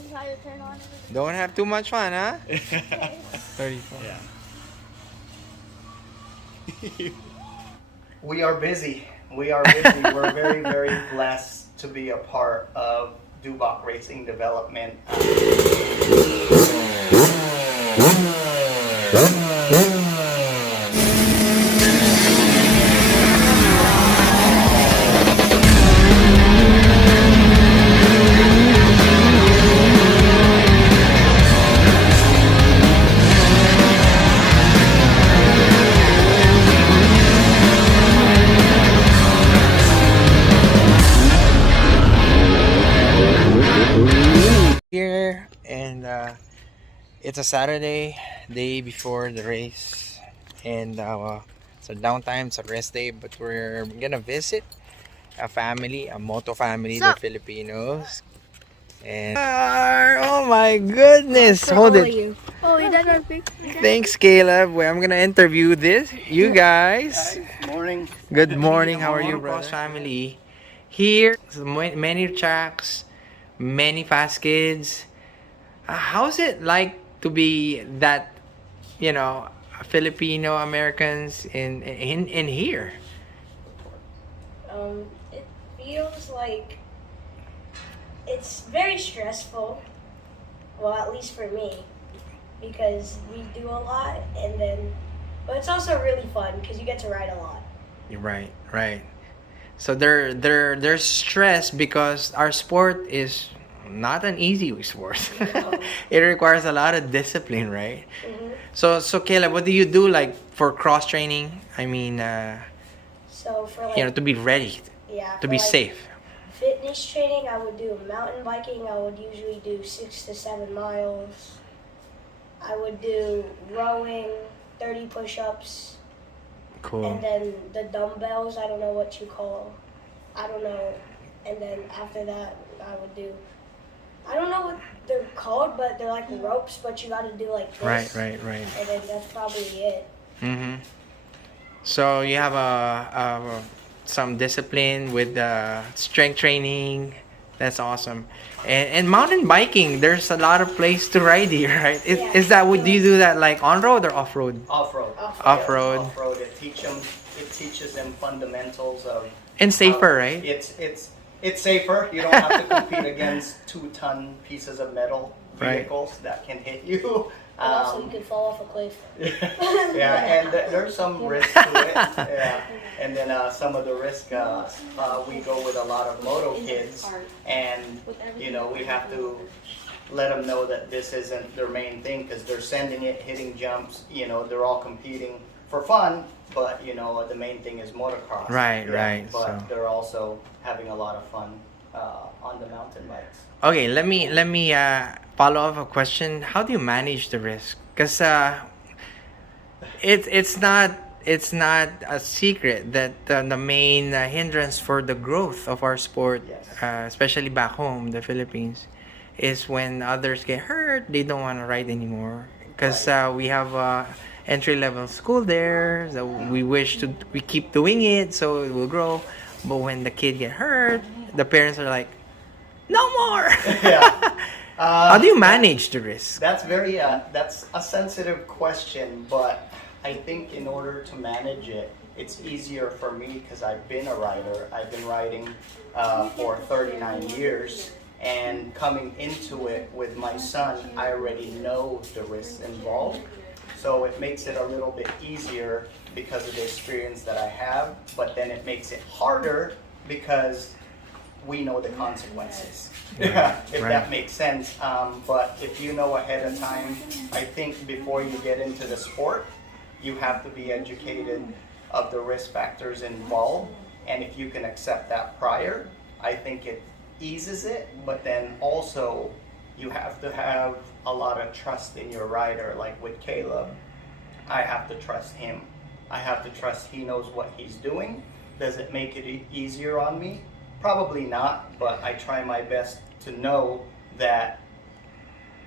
This is how you turn on. Don't have too much fun, huh? 34. Yeah. We are busy. We are busy. We're very, very blessed to be a part of Dubak Racing Development. Here, and it's a Saturday, day before the race, and it's a downtime, it's a rest day, but we're gonna visit a family, a moto family, the Filipinos. And oh my goodness, hold it. Oh, you done our pic? Thanks, Caleb. Well, I'm gonna interview you guys. Morning. Good morning. How are you, brother? Family here. So many tracks, many fast kids. How's it like to be that, Filipino Americans in here? It feels like it's very stressful. Well, at least for me, because we do a lot, but it's also really fun because you get to ride a lot. You're right, right. So there's stress because our sport is not an easy sport. It requires a lot of discipline, right? Mm-hmm. So Caleb, what do you do like for cross training? I mean, So for to be ready, to be safe. Fitness training, I would do mountain biking. I would usually do 6 to 7 miles. I would do rowing, 30 push-ups. Cool. And then the dumbbells, I don't know what you call. I don't know. And then after that, I don't know what they're called, but they're like ropes, but you got to do like this. Right. And then that's probably it. Mm-hmm. So you have some discipline with strength training. That's awesome. And mountain biking, there's a lot of place to ride here, right? Is that would you do that like on road or off road? Off-road. Off-road. Off-road. It teaches them fundamentals of. And safer, right? It's safer. You don't have to compete against 2-ton pieces of metal vehicles that can hit you. And also, you could fall off a cliff. Yeah, and there's some risk to it. Yeah, and then some of the risk, we go with a lot of moto kids, and we have to let them know that this isn't their main thing because they're sending it, hitting jumps. They're all competing for fun, but the main thing is motocross. Right. But So they're also having a lot of fun on the mountain bikes. okay, let me follow up a question. How do you manage the risk? Because it's not a secret that the main hindrance for the growth of our sport, especially back home, the Philippines, is when others get hurt, they don't want to ride anymore. Because we have entry-level school there, so we keep doing it, so it will grow. But when the kid get hurt, the parents are like, no more. Yeah. How do you manage the risk? That's that's a sensitive question, but I think in order to manage it, it's easier for me because I've been a rider. I've been riding for 39 years, and coming into it with my son, I already know the risks involved. So it makes it a little bit easier because of the experience that I have, but then it makes it harder because we know the consequences, if that makes sense. But if you know ahead of time, I think before you get into the sport, you have to be educated of the risk factors involved. And if you can accept that prior, I think it eases it. But then also, you have to have a lot of trust in your rider. Like with Caleb, I have to trust him. I have to trust he knows what he's doing. Does it make it easier on me? Probably not, but I try my best to know that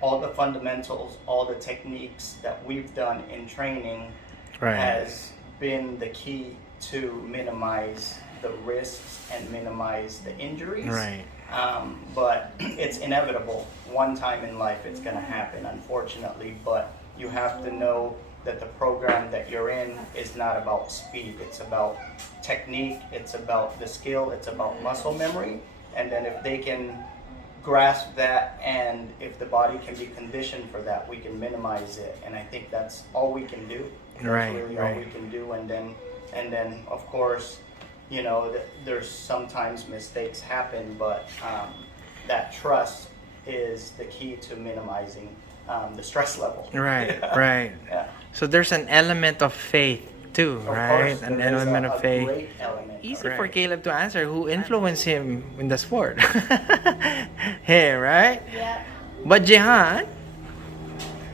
all the fundamentals, all the techniques that we've done in training has been the key to minimize the risks and minimize the injuries. Right. But it's inevitable. One time in life it's going to happen, unfortunately. But you have to know that the program that you're in is not about speed. It's about technique. It's about the skill. It's about muscle memory. And then if they can grasp that, and if the body can be conditioned for that, we can minimize it. And I think that's all we can do. That's really all we can do. And then of course, you know, there's sometimes mistakes happen, but that trust is the key to minimizing the stress level. Right, Yeah. right. Yeah. So there's an element of faith too, Of right? course, An there is element a of faith. great element. Easy Right. for Caleb to answer. Who influenced him in the sport? Hey, right? Yeah. But Jehan,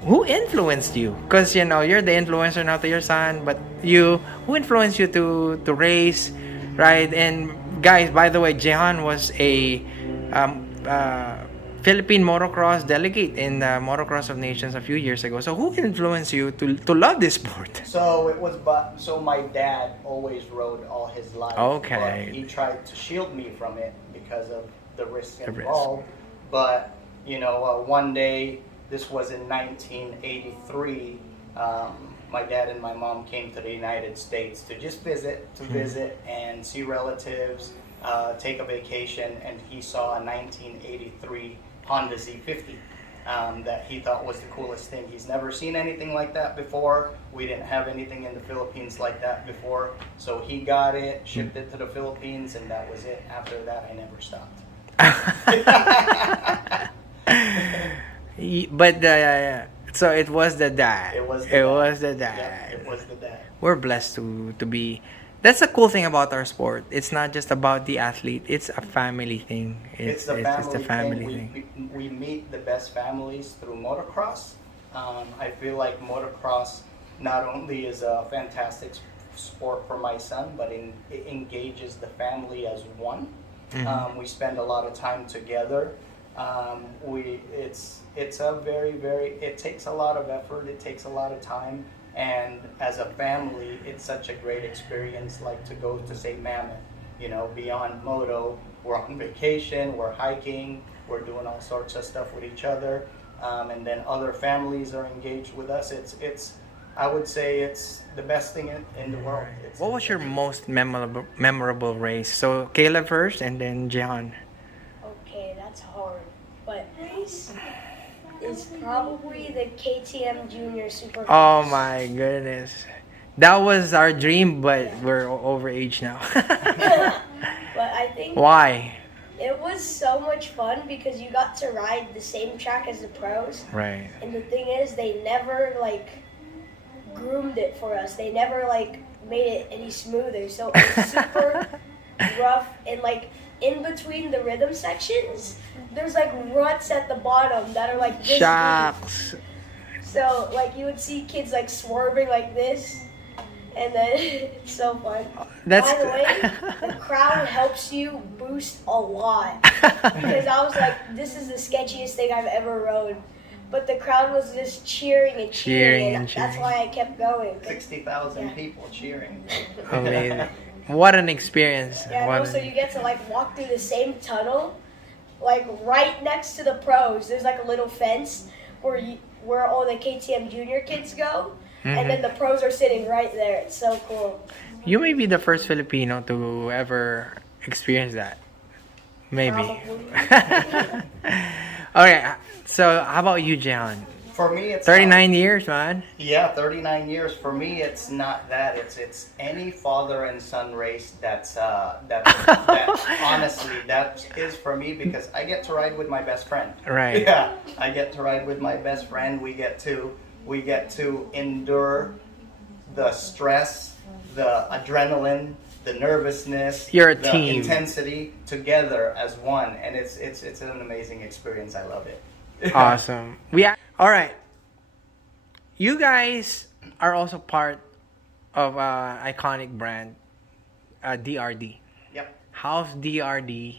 who influenced you? Because you know you're the influencer now to your son, but who influenced you to race, right? And guys, by the way, Jehan was a Philippine motocross delegate in the Motocross of Nations a few years ago. So who influenced you to love this sport? So it was, so my dad always rode all his life. Okay. But he tried to shield me from it because of the risks The risk. involved. But you know, one day, this was in 1983. My dad and my mom came to the United States to just visit, and see relatives, take a vacation, and he saw a 1983 Honda Z50 that he thought was the coolest thing. He's never seen anything like that before. We didn't have anything in the Philippines like that before. So he got it, shipped it to the Philippines, and that was it. After that, I never stopped. But so it was the dad. It was the dad. Yeah, it was the dad. We're blessed to be. That's the cool thing about our sport. It's not just about the athlete. It's a family thing. It's the family thing. We meet the best families through motocross. I feel like motocross not only is a fantastic sport for my son, but it engages the family as one. Mm-hmm. We spend a lot of time together. It's a it takes a lot of effort. It takes a lot of time. And as a family, it's such a great experience, like to go to St. Mammoth, you know, beyond moto. We're on vacation, we're hiking, we're doing all sorts of stuff with each other. And then other families are engaged with us. I would say it's the best thing in the world. What was your most memorable race? So Caleb first, and then Jehan. Okay, that's hard. But race is probably the KTM Junior Supercross. Oh my goodness, that was our dream, but we're over age now. But I think Why? it was so much fun because you got to ride the same track as the pros. Right. And the thing is, they never groomed it for us. They never made it any smoother. So it was super rough, and in between the rhythm sections, there's ruts at the bottom that are this deep. Shucks. So you would see kids swerving like this, and then it's so fun. That's By the way, the crowd helps you boost a lot, because I was this is the sketchiest thing I've ever rode. But the crowd was just cheering and cheering, and that's why I kept going. 60,000 people cheering. Amazing. What an experience. Yeah, and also you get to walk through the same tunnel, right next to the pros. There's a little fence where all the KTM Junior kids go, and then the pros are sitting right there. It's so cool. You may be the first Filipino to ever experience that. Maybe. Probably. Okay, so how about you, Jehan? For me, it's 39 years, man. Yeah, 39 years. For me, it's not that. It's any father and son race that honestly, that is for me, because I get to ride with my best friend. Right. Yeah, I get to ride with my best friend. We get to endure the stress, the adrenaline, the nervousness, You're a the team. intensity together as one, and it's an amazing experience. I love it. Awesome. All right. You guys are also part of an iconic brand, DRD. Yep. How's DRD?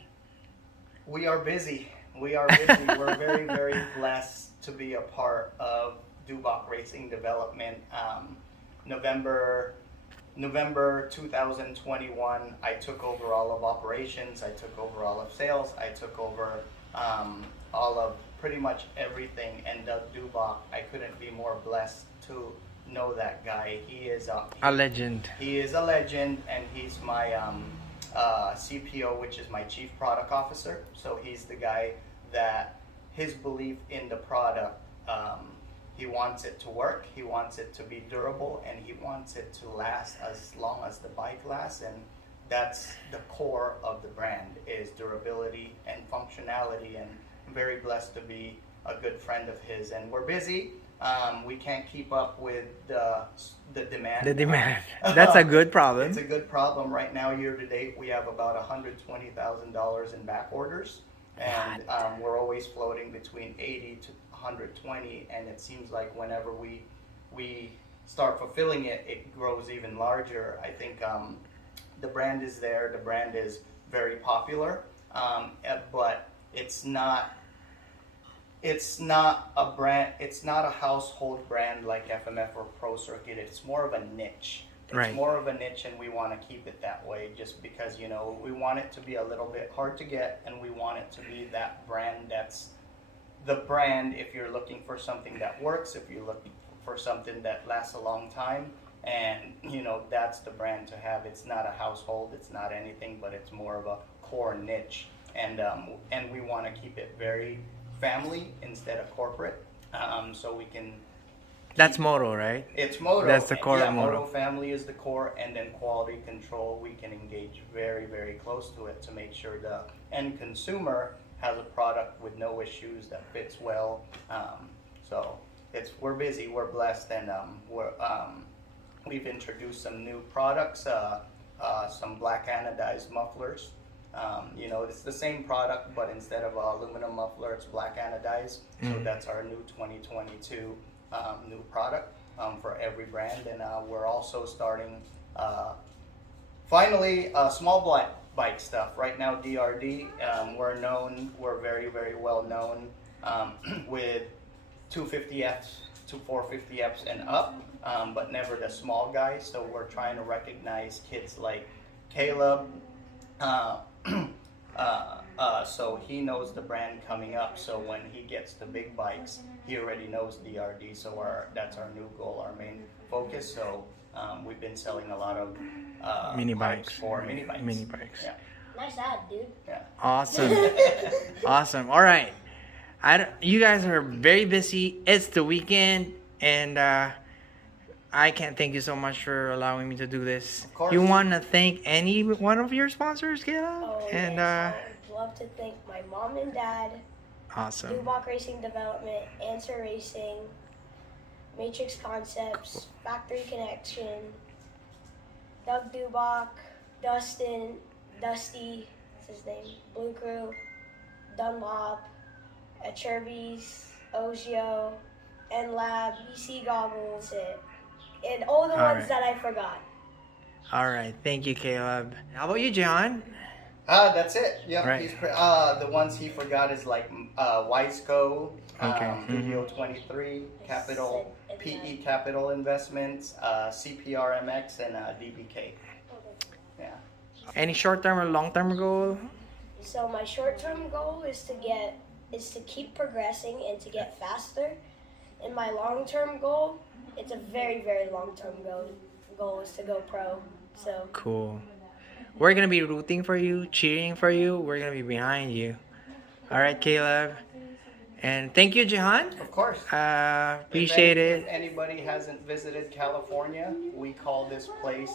We are busy. We're very, very blessed to be a part of Dubak Racing Development. November November 2021, I took over all of operations, I took over all of sales, I took over all of pretty much everything. And Doug Dubach, I couldn't be more blessed to know that guy. He is A legend. He is a legend, and he's my CPO, which is my Chief Product Officer. So he's the guy that his belief in the product, he wants it to work, he wants it to be durable, and he wants it to last as long as the bike lasts. And that's the core of the brand, is durability and functionality. And I'm very blessed to be a good friend of his. And we're busy. We can't keep up with the demand. The demand. That's a good problem. It's a good problem. Right now, year to date, we have about $120,000 in back orders. And we're always floating between 80 to 120, and it seems like whenever we start fulfilling it, it grows even larger. I think the brand is there, the brand is very popular, but it's not a brand, it's not a household brand like FMF or Pro Circuit. It's more of a niche. It's Right. more of a niche, and we want to keep it that way, just because, you know, we want it to be a little bit hard to get, and we want it to be that brand that's the brand if you're looking for something that works, if you're looking for something that lasts a long time. And, you know, that's the brand to have. It's not a household, it's not anything, but it's more of a core niche. And we want to keep it very family instead of corporate, so we can. That's Moto, right? It's Moto. That's the core Yeah, of Moto. Moto family is the core, and then quality control. We can engage very, very close to it to make sure the end consumer has a product with no issues that fits well. So we're busy, we're blessed, and we've introduced some new products, some black anodized mufflers. You know, it's the same product, but instead of aluminum muffler, it's black anodized. So that's our new 2022 new product for every brand. And we're also starting, finally, small bike stuff. Right now, DRD, we're very, very well known with 250Fs to 450Fs and up, but never the small guys. So we're trying to recognize kids like Caleb. So he knows the brand coming up. So when he gets the big bikes, he already knows DRD. So that's our new goal, our main focus. So we've been selling a lot of Mini bikes. for mini bikes. Mini bikes. Yeah. Nice ad, dude. Yeah. Awesome. Awesome. All right. You guys are very busy. It's the weekend, and I can't thank you so much for allowing me to do this. Of course. You want to thank any one of your sponsors, Kayla? Oh, And yes, I would love to thank my mom and dad, awesome. Dubach Racing Development, Answer Racing, Matrix Concepts, Factory Connection, Doug Dubach, Dusty, that's his name, Blue Crew, Dunlop, Cherby's, Ogio, NLab, EC Goggles, and all the ones right. that I forgot. All right. Thank you, Caleb. How about you, Jehan? That's it. Yeah. Right. The ones he forgot is like Wiseco, Okay. Video 23, Capital, PE Capital Investments, CPRMX, and DBK. Yeah. Any short-term or long-term goal? So my short-term goal is to keep progressing and to get faster. And my long-term goal, it's a very, very long-term goal is to go pro. So Cool. We're going to be rooting for you, cheering for you. We're going to be behind you. All right, Caleb. And thank you, Jehan. Of course. Appreciate If it. anybody hasn't visited California, we call this place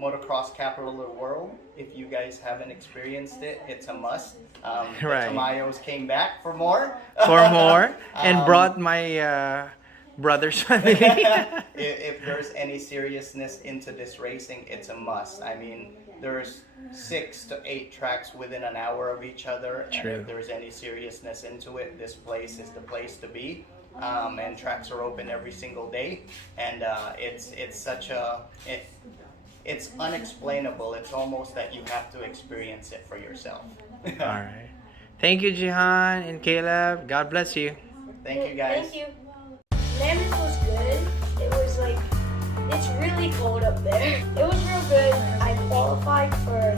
motocross capital of the world. If you guys haven't experienced it, it's a must. The Right. Tamayos came back for more. For more. And brought my brother's family. If there's any seriousness into this racing, it's a must. I mean, there's 6 to 8 tracks within an hour of each other. True. And if there's any seriousness into it, this place is the place to be. And tracks are open every single day. And it's such a... It's unexplainable. It's almost that you have to experience it for yourself. All right. Thank you, Jehan and Caleb. God bless you. Thank you, guys. Thank you. Mammoth was good. It it's really cold up there. It was real good. I qualified for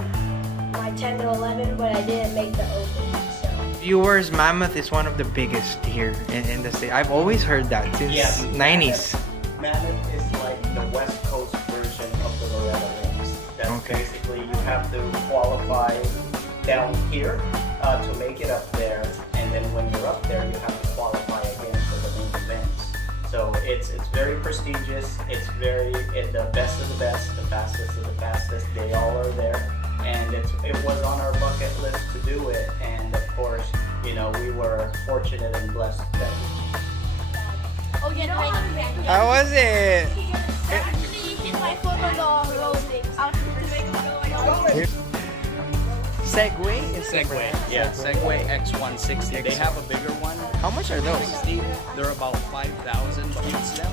my 10 to 11, but I didn't make the open. So Viewers, Mammoth is one of the biggest here in the state. I've always heard that since 90s. Mammoth is like the West Coast version of the Murrieta Rings. That's Okay. basically you have to qualify down here to make it up there, and then when you're up there, you have to qualify again for the main events. So it's very prestigious. It's the best of the best, the fastest of the fastest. They all are there, and it was on our bucket list to do it. And of course, you know, we were fortunate and blessed that Oh, yeah, no, How was it? actually, my photo rolling out to make it go. Segway? Segway, yeah, Segway X160. They have a bigger one. How much are those? 60. They're about 5,000 each them,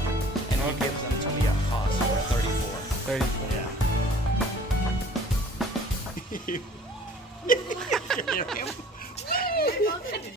and he gives them to me at cost for 34. 34. Yeah.